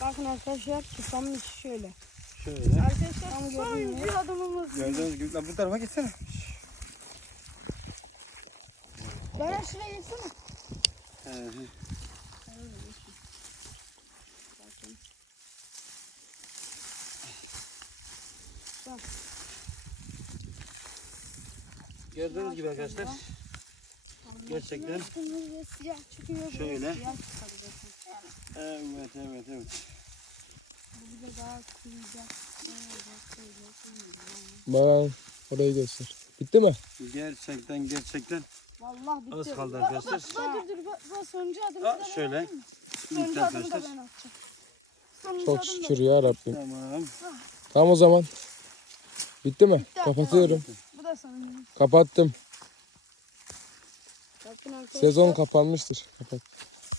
Bakın arkadaşlar tutamın içi şöyle. Şöyle. Arkadaşlar Tam gördün mü? sonuncu adımımız. Gördüğünüz gibi lan bu tarafa gitsene. Bana şuraya. He, he. Gördüğünüz gibi arkadaşlar. Gerçekten. Üstümüzde siyah çıkıyor. Şöyle. Siyah. Evet evet evet. bu bir de daha kıyacak. Bak orayı göster. Bitti mi? Gerçekten gerçekten Vallahi bitti. az kaldı arkadaşlar. Dur, dur, bak, bak, sonuncu adımı Aa, da ben şöyle. atayım mı? Bitti Sonuncu adımı da arkadaşlar. ben atacağım. Sonuncu Çok adım da şükür ya Rabbim. Tamam. Tamam o zaman. Bitti mi? Bitti. Kapatıyorum. Bu da sonuncu. Kapattım. Bakın arkadaşlar. Sezon kapanmıştır. Kapat.